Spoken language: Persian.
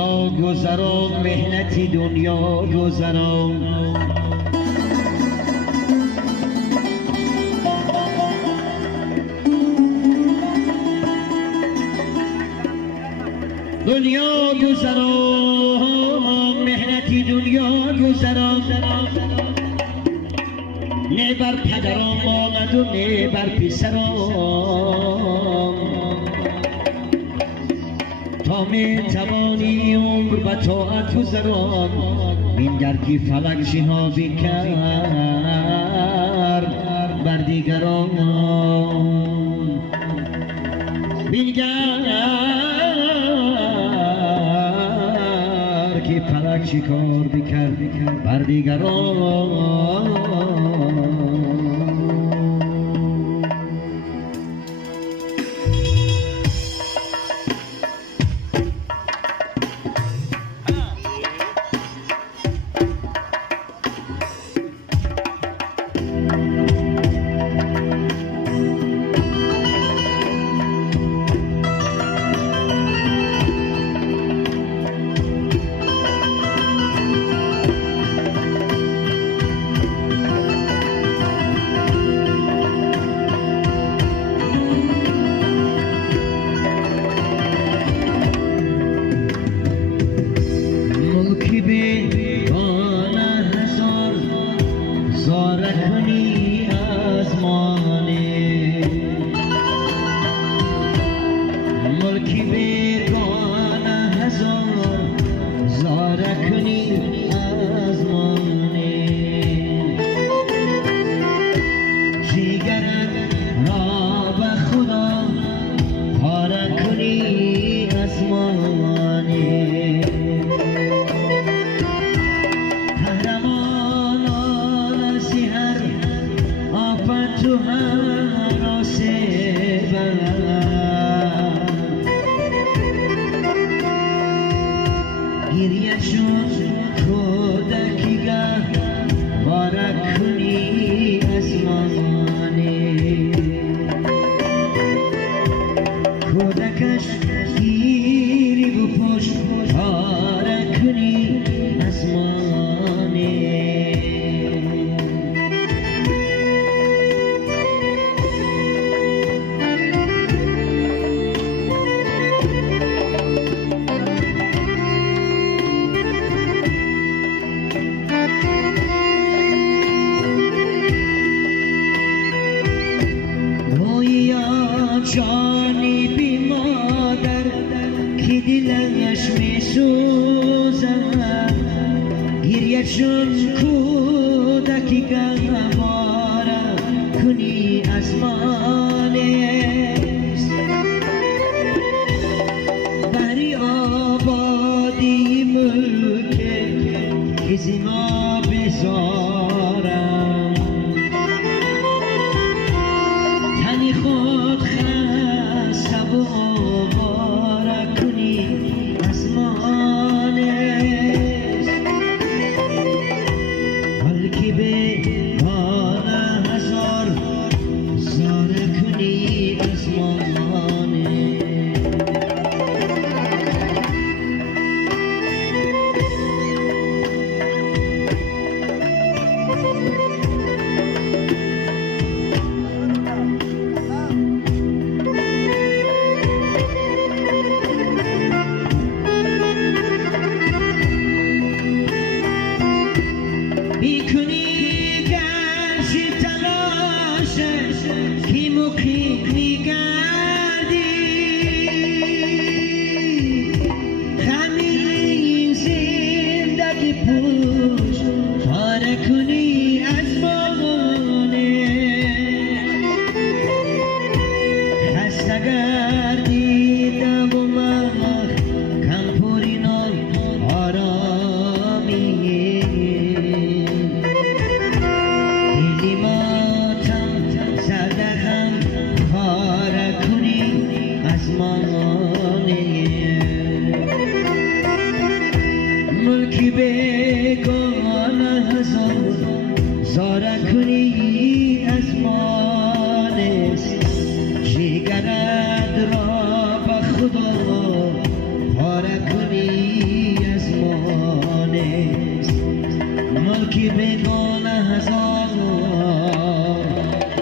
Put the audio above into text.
دنیا گذران مهنتی دنیا گذران دنیا گذران مهنتی دنیا گذران نه بر پدران ماند و نه بر پسران تا می توانی عمر و طاعت گذران بینگر که فلک شهابی کرد بر دیگران بینگر که فلک شکار بکرد بر دیگران جانی بی مادر که دلش می سوزد گریه چون کودکی گواره کنی از مانست بری آبادی ملک که زیما بزارم تنی خود خدا پاره کنی به گاه